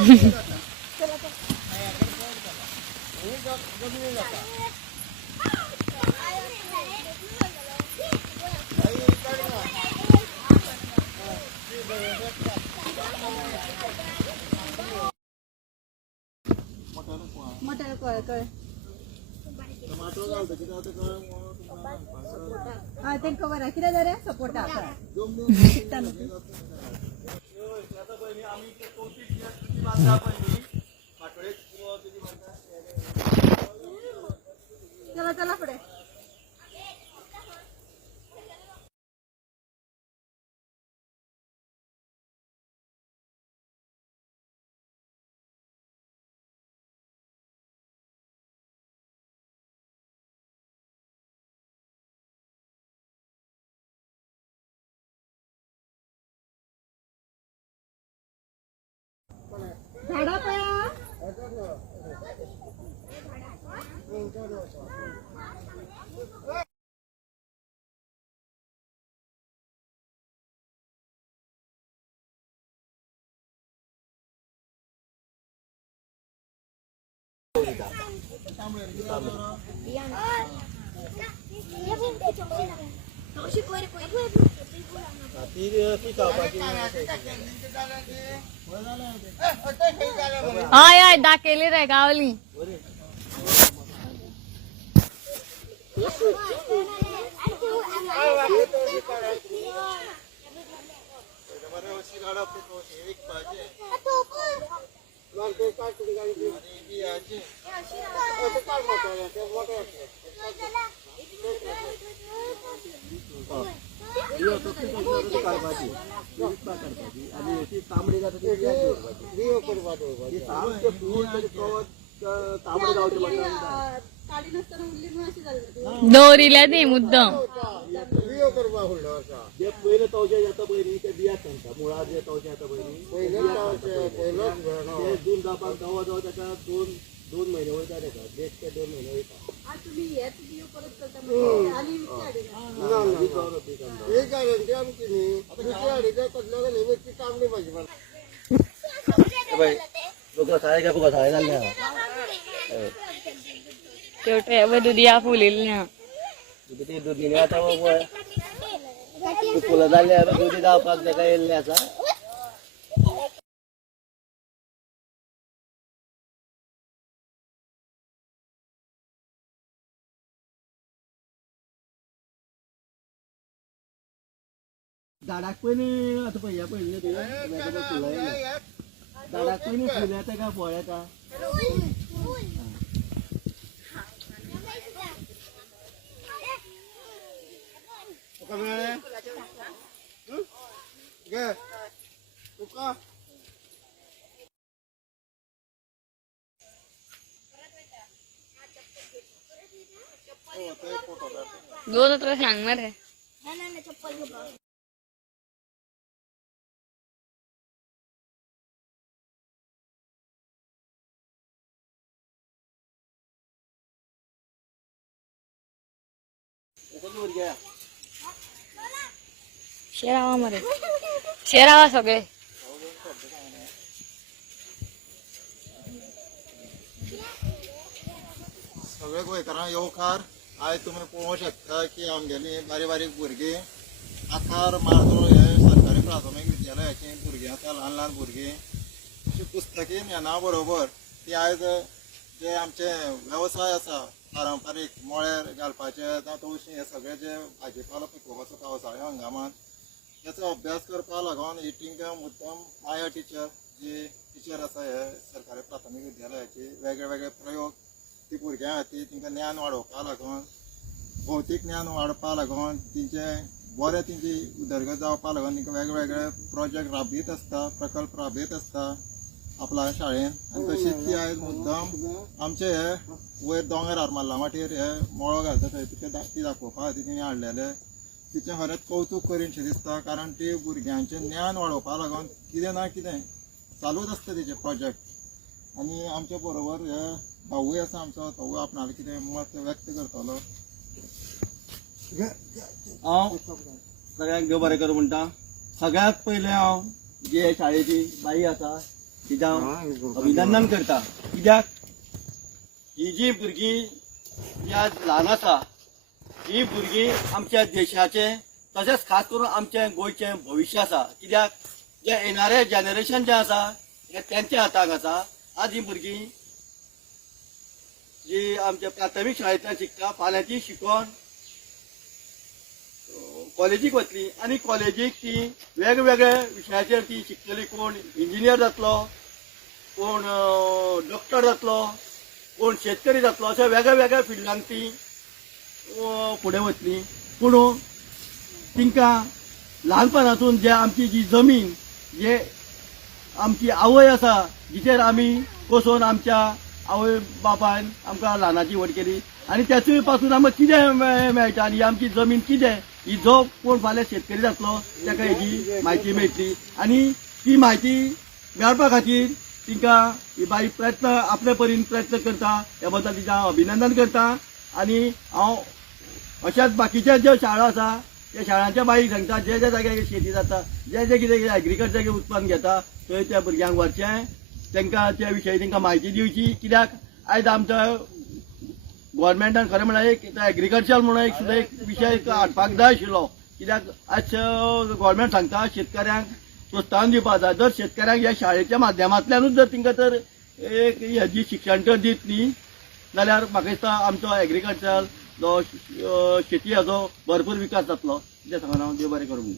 मटर कळ ते कवर आहे किती जरा सपोर्ट आता चला चला पुढे झाडा पया हाय हाय दाखवली रे गावली दोरीला दे मुद्दाम पहिले तवच्या येता पयली ते बिया सांगता मुळात जे तवच्या येता पयली जून जावपाक जवळ जवळ त्याचा दोन महिने वयता तेका 1 ते 2 महिने वयता तुम्ही हेच बियो परत करता आणि एक गॅरंटी आमची न्ही दुसऱ्या हाडीच्या कडल्यान नेहमीची तांबडी भाजी लोक साय का फुगा साय जाल्ले शेवटे दुधिया फुलेली ना ते दुधीने आता फुलं जाल्ले दुधी जावपाक तेका येयल्ले आसा झाडाक पयलीं आतां पळया पयलीं ते झाडाक पयलीं फुल येता काय फळ येता दोन तर सांगणार आहे शेरावा मरे शेरावा सगळे सगळे गोंयकारां येवकार आयज तुमी पळोवंक शकता की आमगेली बारीक बारीक भुरगीं आकार मारदोळ हे सरकारी प्राथमीक विद्यालयाची भुरगीं आसा ल्हान ल्हान भुरगीं अशी पुस्तकी ज्ञाना बरोबर ती आयज जे आमचे वेवसाय आसा पारंपारीक मोळ्यार घालपाचे जावं तवशीं हे सगळे जे भाजीपालो पिकोवपाचो पावसाळ्या हंगामांत याचो अभ्यास करपा लागून ही टिंका मुद्दम माया टिचर जी टिचर आसा हे सरकारी प्राथमीक विद्यालयाची वेगळे वेगळे प्रयोग ती भुरग्यां खातीर तांकां ज्ञान वाडोवपा लागून भौतीक ज्ञान वाडपा लागून तेंचे बरें तेंची उदरगत जावपा लागून तांकां वेगवेगळे प्रोजेक्ट राबयत आसता प्रकल्प राबयत आसता आपल्या शाळेन आनी तशीच ती आयज मुद्दम आमचे हे वयर दोंगर आरमाल्ला वाटेर हे मोळो घालता थंय ती दाखोवपा खातीर तिणें हाडलेले तिचें खरेंच कौतूक करीनशें दिसता कारण ती भुरग्यांचें ज्ञान वाडोवपा लागून कितें ना कितें चालूच आसता तिचे प्रोजेक्ट आनी आमचे बरोबर हे भाऊय आसा आमचो तो आपणालें कितें मत व्यक्त करतलो हांव सगळ्यांक देव बरें करूं म्हणटा सगळ्यात पयलें हांव जे शाळेची बाई आसा तिच्या अभिनंदन करता. कित्याक ही जी भुरगीं जी आज ल्हान आसा ही भुरगीं आमच्या देशाचे तशेंच खास करून आमचे गोंयचे भविश्य आसा. कित्याक जे येणारे जनरेशन जे आसा हे त्यांच्या हाताक आसा. आज ही भुरगीं जी आमच्या प्राथमीक शाळेंतल्यान शिकता फाल्यां ती शिकून कॉलेजीक वतली आनी कॉलेजीक ती वेगवेगळ्या विशयाचेर ती शिकतली. कोण इंजिनियर जातलो, कोण डॉक्टर जातलो, कोण शेतकरी जातलो, अशा वेगळ्या वेगळ्या फिल्डांक ती फुडें वतली. पूण तिंकां ल्हानपणासून जे आमची जी जमीन जे आमची आवय आसा जिचेर आमी बसून आमच्या आवय बापायन आमकां ल्हानाची व्हड केली आनी त्याचूय पासून आमकां कितें मेळटा आनी ही आमची जमीन कितें ही जो कोण फाल्यां शेतकरी जातलो ताका हेजी म्हायती मेळटली. आनी ती म्हायती मेळपा खातीर तिंकां ही बाई प्रयत्न आपले परीन प्रयत्न करता. ह्या बद्दल तिचें हांव अभिनंदन करता. आनी हांव अशाच बाकीच्या ज्यो शाळा आसा त्या शाळांच्या बाईक सांगता जे जे जाग्यार शेती जाता जे जे कितें एग्रीकल्चर उत्पन्न घेता थंय त्या भुरग्यांक व्हरचें, तांकां त्या विशयी तांकां म्हायती दिवची. कित्याक आयज आमच्या गोवोरमेंटान खरें म्हळ्यार एक एग्रीकल्चर म्हणून एक सुद्दां एक विशय हाडपाक जाय आशिल्लो. कित्याक आयज गोवोरमेंट सांगता शेतकऱ्यांक प्रोत्साहन दिवपाक जाय. जर शेतकऱ्यांक ह्या शाळेच्या माध्यमांतल्यानूच जर तांकां तर एक हेजी शिक्षण तर दित न्ही जाल्यार म्हाका दिसता आमचो एग्रीकल्चर जो शेती हाचो भरपूर विकास जातलो. कितें सांगना हांव देव बरें करूं.